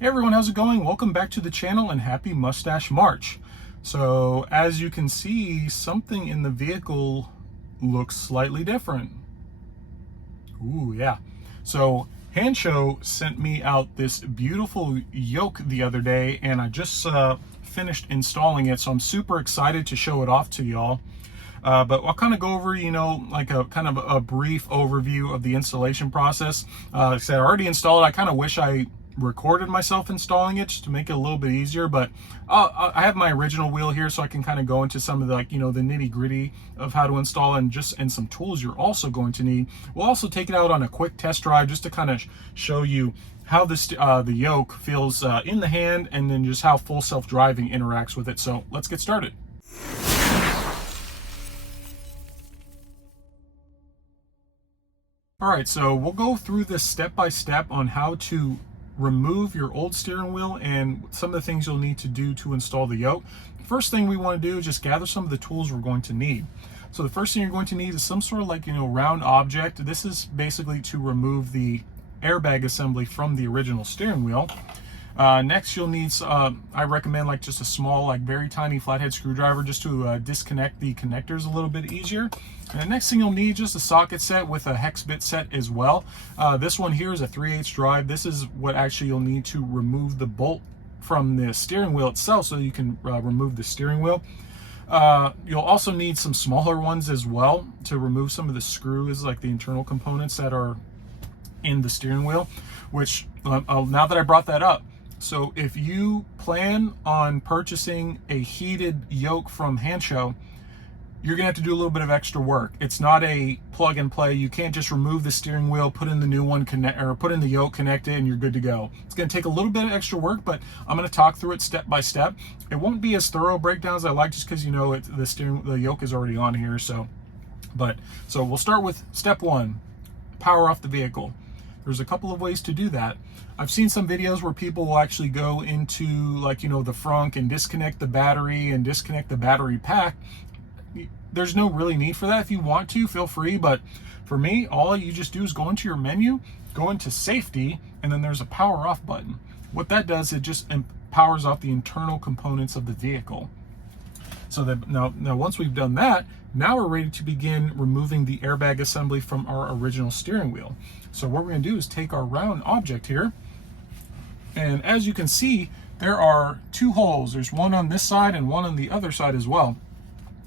Hey everyone, how's it going? Welcome back to the channel and happy Mustache March. So as you can see, something in the vehicle looks slightly different. Ooh, yeah. So Hansshow sent me out this beautiful yoke the other day, and I just finished installing it, so I'm super excited to show it off to y'all. But I'll kind of go over, like a kind of a brief overview of the installation process. Like I said, I already installed it. I kind of wish I recorded myself installing it just to make it a little bit easier, but I have my original wheel here, so I can kind of go into some of the, the nitty gritty of how to install and some tools you're also going to need. We'll also take it out on a quick test drive just to kind of show you how this the yoke feels in the hand, and then just how full self-driving interacts with it. So let's get started. All right, so we'll go through this step by step on how to remove your old steering wheel and some of the things you'll need to do to install the yoke. First thing we want to do is just gather some of the tools we're going to need. So the first thing you're going to need is some sort of round object. This is basically to remove the airbag assembly from the original steering wheel. Next, you'll need, I recommend just a small, very tiny flathead screwdriver just to disconnect the connectors a little bit easier. And the next thing you'll need, just a socket set with a hex bit set as well. This one here is a 3/8 drive. This is what actually you'll need to remove the bolt from the steering wheel itself, so you can remove the steering wheel. You'll also need some smaller ones as well to remove some of the screws, like the internal components that are in the steering wheel, which now that I brought that up, so if you plan on purchasing a heated yoke from Hansshow, you're gonna have to do a little bit of extra work. It's not a plug and play. You can't just remove the steering wheel, put in the new one, put in the yoke, connect it, and you're good to go. It's gonna take a little bit of extra work, but I'm gonna talk through it step by step. It won't be as thorough a breakdown as I like, just because the yoke is already on here. So we'll start with step one: power off the vehicle. There's a couple of ways to do that. I've seen some videos where people will actually go into the frunk and disconnect the battery and disconnect the battery pack. There's no really need for that. If you want to, feel free, but for me, all you just do is go into your menu, go into safety, and then there's a power off button. What that does, it just powers off the internal components of the vehicle. So that now once we've done that, now we're ready to begin removing the airbag assembly from our original steering wheel. So what we're going to do is take our round object here, and as you can see, there are two holes. There's one on this side and one on the other side as well.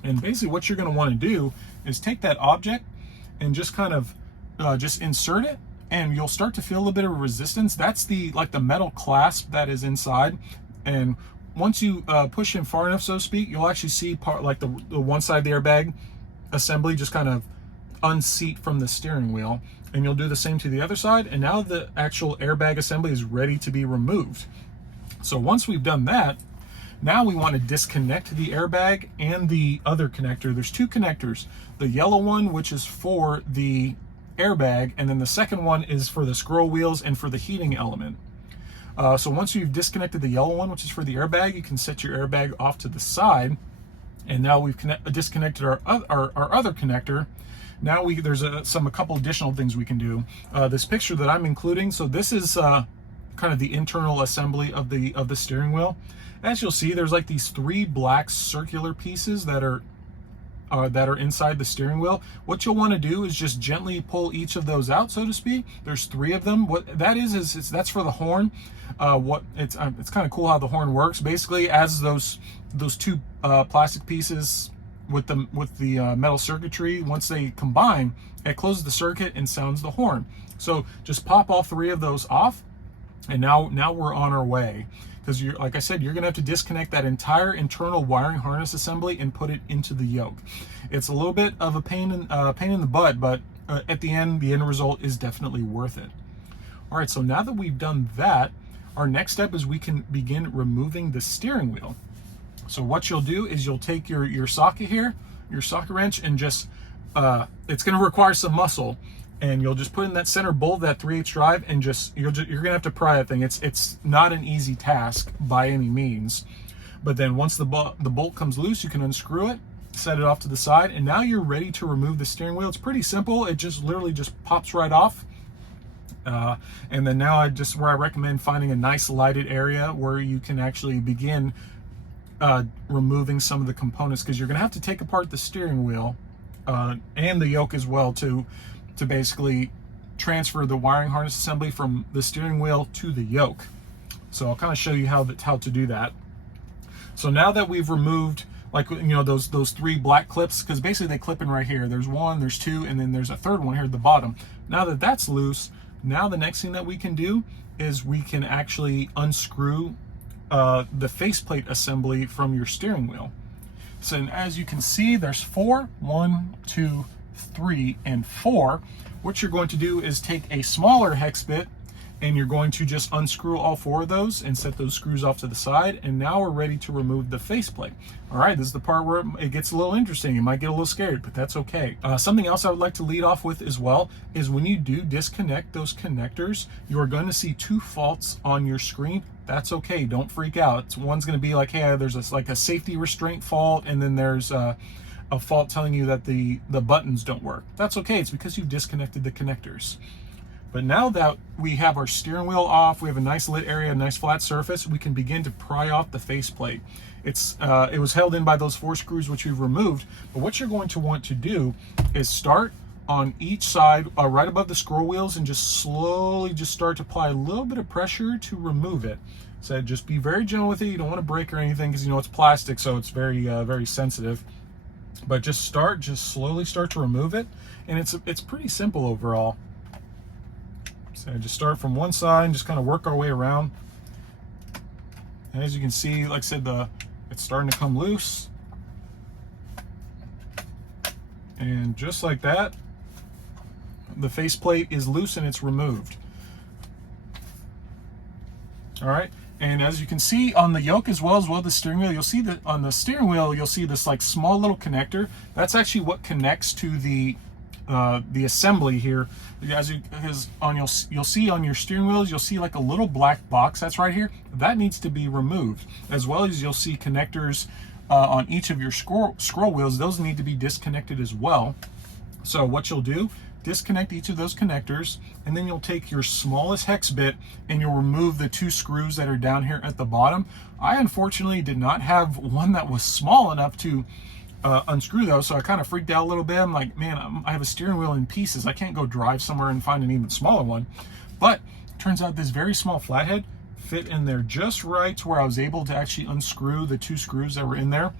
And basically what you're going to want to do is take that object and just kind of just insert it, and you'll start to feel a little bit of resistance. That's the metal clasp that is inside. And once you push in far enough, so to speak, you'll actually see the one side of the airbag assembly just kind of unseat from the steering wheel, and you'll do the same to the other side, and now the actual airbag assembly is ready to be removed. So once we've done that, now we want to disconnect the airbag and the other connector. There's two connectors: the yellow one, which is for the airbag, and then the second one is for the scroll wheels and for the heating element. So once you've disconnected the yellow one, which is for the airbag, you can set your airbag off to the side. And now we've disconnected our other connector. Now there's a couple additional things we can do. This picture that I'm including, so this is kind of the internal assembly of the steering wheel. As you'll see, there's these three black circular pieces that are inside the steering wheel. What you'll want to do is just gently pull each of those out, so to speak. There's three of them. What that is that's for the horn. It's kind of cool how the horn works. Basically, as those two plastic pieces with the metal circuitry, once they combine, it closes the circuit and sounds the horn. So just pop all three of those off, and now we're on our way. Because like I said, you're gonna have to disconnect that entire internal wiring harness assembly and put it into the yoke. It's a little bit of a pain in the butt, but at the end result is definitely worth it. All right, so now that we've done that, our next step is we can begin removing the steering wheel. So what you'll do is you'll take your socket here, your socket wrench, and just it's gonna require some muscle. And you'll just put in that center bolt of that 3/8 drive, and you're gonna have to pry that thing. It's not an easy task by any means, but then once the bolt comes loose, you can unscrew it, set it off to the side, and now you're ready to remove the steering wheel. It's pretty simple. It just literally just pops right off, And then now where I recommend finding a nice lighted area where you can actually begin removing some of the components, because you're going to have to take apart the steering wheel and the yoke as well to basically transfer the wiring harness assembly from the steering wheel to the yoke. So I'll kind of show you how to do that. So now that we've removed, like, you know, those 3 black clips, because basically they clip in right here. There's 1, there's 2, and then there's a 3rd one here at the bottom. Now that that's loose, now the next thing that we can do is we can actually unscrew the faceplate assembly from your steering wheel. So as you can see, there's 4, 1, 2, 3, and 4. What you're going to do is take a smaller hex bit, and you're going to just unscrew all 4 of those and set those screws off to the side. And now we're ready to remove the faceplate. All right, this is the part where it gets a little interesting. You might get a little scared, but that's okay. Something else I would like to lead off with as well is when you do disconnect those connectors, you are going to see 2 faults on your screen. That's okay, don't freak out. One's going to be like, hey, there's a safety restraint fault, and then there's a fault telling you that the buttons don't work. That's okay, it's because you've disconnected the connectors. But now that we have our steering wheel off, we have a nice lit area, a nice flat surface, we can begin to pry off the faceplate. It was held in by those 4 screws which we've removed, but what you're going to want to do is start on each side, right above the scroll wheels, and just slowly start to apply a little bit of pressure to remove it. So just be very gentle with it. You don't want to break or anything, because you know it's plastic, so it's very very sensitive. But just slowly start to remove it, and it's pretty simple overall. So just start from one side and just kind of work our way around. And as you can see, like I said, it's starting to come loose. And just like that, the faceplate is loose and it's removed. All right. And as you can see on the yoke as well the steering wheel, you'll see that on the steering wheel, you'll see this like small little connector. That's actually what connects to the assembly here. You'll see on your steering wheels, you'll see like a little black box that's right here. That needs to be removed, as well as you'll see connectors on each of your scroll wheels. Those need to be disconnected as well. So what you'll do, disconnect each of those connectors, and then you'll take your smallest hex bit and you'll remove the 2 screws that are down here at the bottom. I unfortunately did not have one that was small enough to unscrew those, so I kind of freaked out a little bit. I'm like, man, I have a steering wheel in pieces. I can't go drive somewhere and find an even smaller one. But turns out this very small flathead fit in there just right to where I was able to actually unscrew the 2 screws that were in there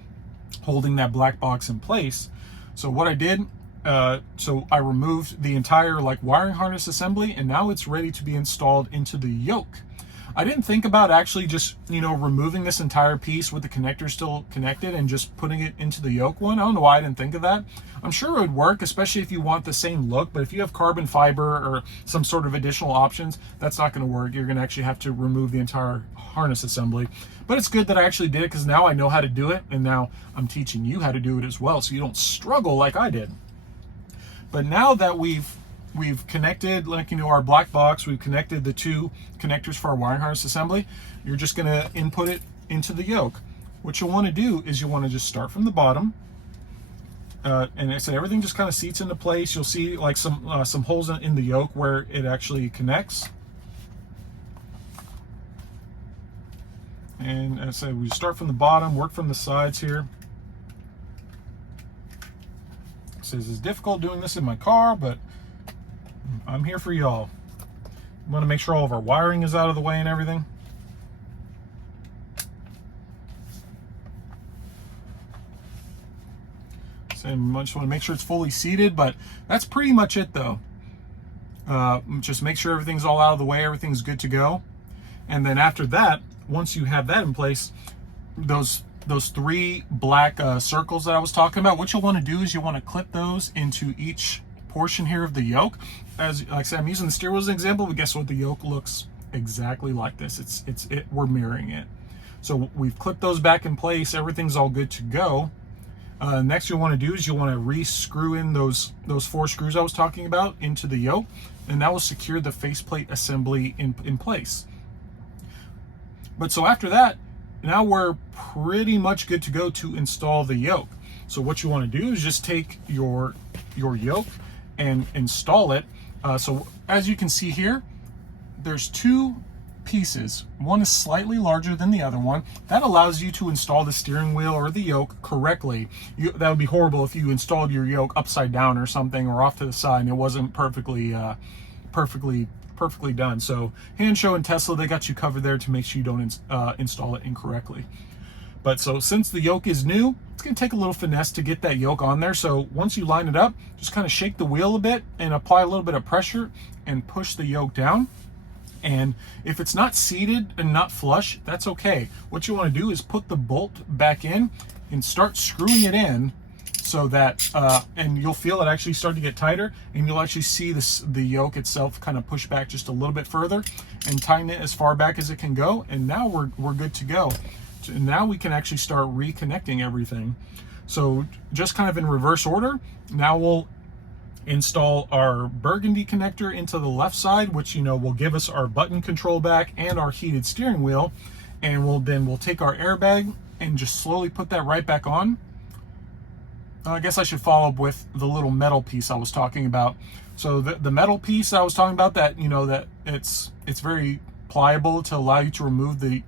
holding that black box in place. So what I did, so I removed the entire like wiring harness assembly, and now it's ready to be installed into the yoke. I didn't think about actually just, removing this entire piece with the connector still connected and just putting it into the yoke one. I don't know why I didn't think of that. I'm sure it would work, especially if you want the same look, but if you have carbon fiber or some sort of additional options, that's not going to work. You're going to actually have to remove the entire harness assembly. But it's good that I actually did it, because now I know how to do it, and now I'm teaching you how to do it as well, so you don't struggle like I did. But now that we've connected, our black box, we've connected the 2 connectors for our wiring harness assembly, you're just going to input it into the yoke. What you'll want to do is you want to just start from the bottom, and so everything just kind of seats into place. You'll see like some holes in the yoke where it actually connects. And as I said, we start from the bottom, work from the sides here. It says it's difficult doing this in my car, but I'm here for y'all. We want to make sure all of our wiring is out of the way and everything. So I just want to make sure it's fully seated, but that's pretty much it though. Just make sure everything's all out of the way, everything's good to go. And then after that, once you have that in place, those 3 black circles that I was talking about, what you'll want to do is you want to clip those into each portion here of the yoke. Like I said, I'm using the steering wheel as an example, but guess what? The yoke looks exactly like this. We're mirroring it. So we've clipped those back in place. Everything's all good to go. Next you want to do is you want to re-screw in those 4 screws I was talking about into the yoke, and that will secure the faceplate assembly in place. But so after that, now we're pretty much good to go to install the yoke. So what you want to do is just take your yoke and install it. So as you can see here, there's two pieces. One is slightly larger than the other one. That allows you to install the steering wheel or the yoke correctly. That would be horrible if you installed your yoke upside down or something, or off to the side, and it wasn't perfectly done. So Hansshow and Tesla, they got you covered there to make sure you don't install it incorrectly. But so since the yoke is new, it's going to take a little finesse to get that yoke on there. So once you line it up, just kind of shake the wheel a bit and apply a little bit of pressure and push the yoke down. And if it's not seated and not flush, that's okay. What you want to do is put the bolt back in and start screwing it in, so that and you'll feel it actually start to get tighter, and you'll actually see the yoke itself kind of push back just a little bit further and tighten it as far back as it can go. And now we're good to go. So now we can actually start reconnecting everything. So just kind of in reverse order, now we'll install our burgundy connector into the left side, which will give us our button control back and our heated steering wheel. And we'll take our airbag and just slowly put that right back on. I guess I should follow up with the little metal piece I was talking about. So the metal piece I was talking about, that that it's very pliable to allow you to remove the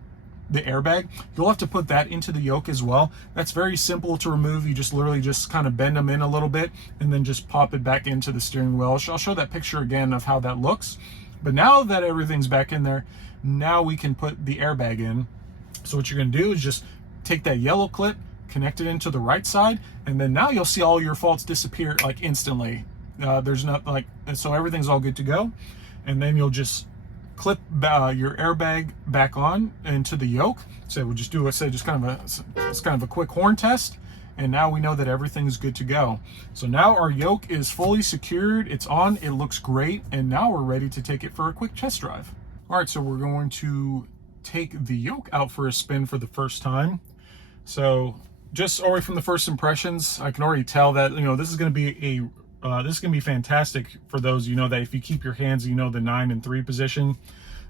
airbag. You'll have to put that into the yoke as well. That's very simple to remove. You just literally just kind of bend them in a little bit and then just pop it back into the steering wheel. I'll show that picture again of how that looks. But now that everything's back in there, now we can put the airbag in. So what you're going to do is just take that yellow clip, connect it into the right side, and then now you'll see all your faults disappear like instantly. There's not so everything's all good to go. And then you'll just clip your airbag back on into the yoke. So we'll just do it's kind of a quick horn test, and now we know that everything's good to go. So now our yoke is fully secured, it's on, it looks great, and now we're ready to take it for a quick test drive. All right, so we're going to take the yoke out for a spin for the first time. So just already from the first impressions, I can already tell that this is going to be this is going to be fantastic for those that if you keep your hands, the 9 and 3 position.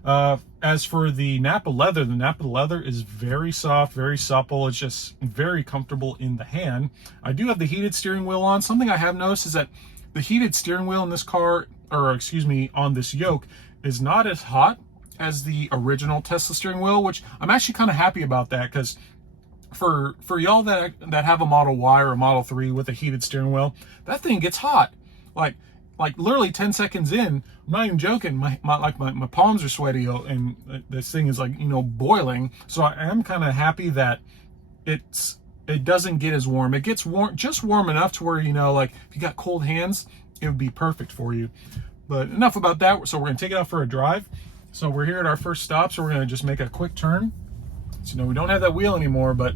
As for the Nappa leather is very soft, very supple. It's just very comfortable in the hand. I do have the heated steering wheel on. Something I have noticed is that the heated steering wheel in this car, or excuse me, on this yoke, is not as hot as the original Tesla steering wheel, which I'm actually kind of happy about that, because for y'all that have a Model Y or a Model 3 with a heated steering wheel, that thing gets hot. Like literally 10 seconds in, I'm not even joking, my palms are sweaty, and this thing is boiling. So I am kind of happy that it doesn't get as warm. It gets just warm enough to where if you got cold hands, it would be perfect for you. But enough about that. So we're gonna take it out for a drive. So we're here at our first stop, so we're gonna just make a quick turn. So we don't have that wheel anymore, but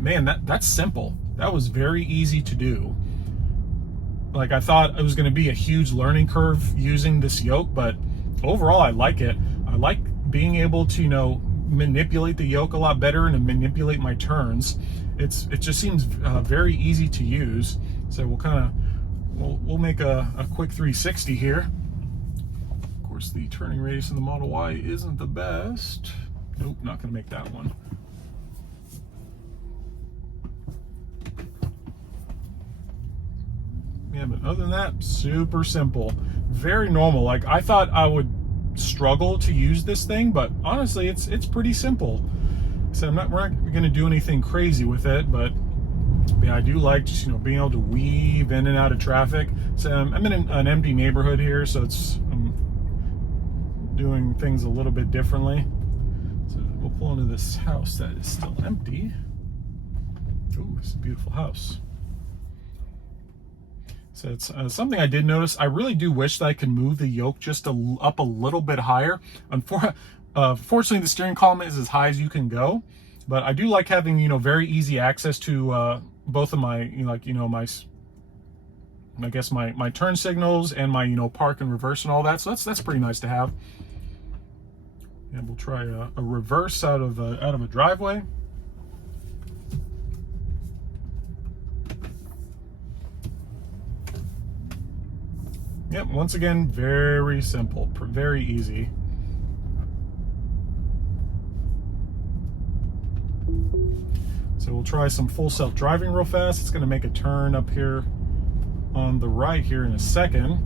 man, that's simple. That was very easy to do. Like, I thought it was going to be a huge learning curve using this yoke, but overall I like it. I like being able to manipulate the yoke a lot better and to manipulate my turns. It just seems very easy to use. So we'll make a quick 360 here. Of course, the turning radius of the Model Y isn't the best. Nope, not going to make that one. Yeah, but other than that, super simple. Very normal. Like, I thought I would struggle to use this thing, but honestly, it's pretty simple. So we're not going to do anything crazy with it, but yeah, I do like just, being able to weave in and out of traffic. So I'm in an empty neighborhood here, so I'm doing things a little bit differently. So we'll pull into this house that is still empty. Ooh, it's a beautiful house. So it's something I did notice. I really do wish that I could move the yoke just up a little bit higher. Fortunately, the steering column is as high as you can go, but I do like having very easy access to both of my my turn signals and my park and reverse and all that. So that's pretty nice to have. And we'll try a reverse out of a driveway. Yep, once again, very simple, very easy. So we'll try some full self-driving real fast. It's going to make a turn up here on the right here in a second.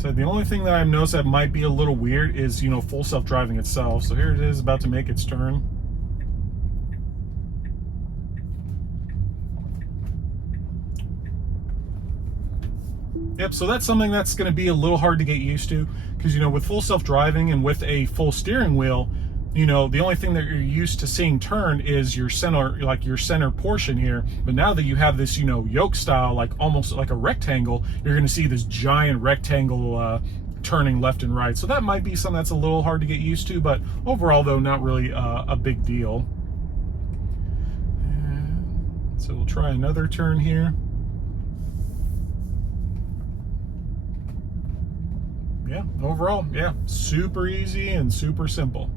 So the only thing that I've noticed that might be a little weird is, you know, full self-driving itself. So here it is about to make its turn. Yep, so that's something that's going to be a little hard to get used to because, you know, with full self-driving and with a full steering wheel, you know, the only thing that you're used to seeing turn is your center, like your center portion here. But now that you have this, you know, yoke style, like almost like a rectangle, you're going to see this giant rectangle turning left and right. So that might be something that's a little hard to get used to, but overall though, not really a big deal. And so we'll try another turn here. Yeah, overall, yeah, super easy and super simple.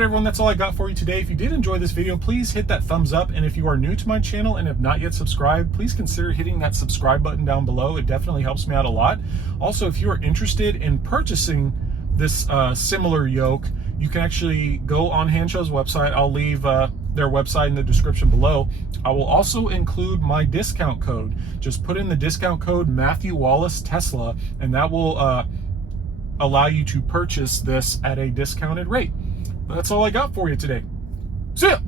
Everyone, that's all I got for you today. If you did enjoy this video, please hit that thumbs up. And if you are new to my channel and have not yet subscribed, please consider hitting that subscribe button down below. It definitely helps me out a lot. Also, if you are interested in purchasing this similar yoke, you can actually go on Hanshow's website. I'll leave their website in the description below. I will also include my discount code. Just put in the discount code Matthew Wallace Tesla, and that will allow you to purchase this at a discounted rate. That's all I got for you today. See ya!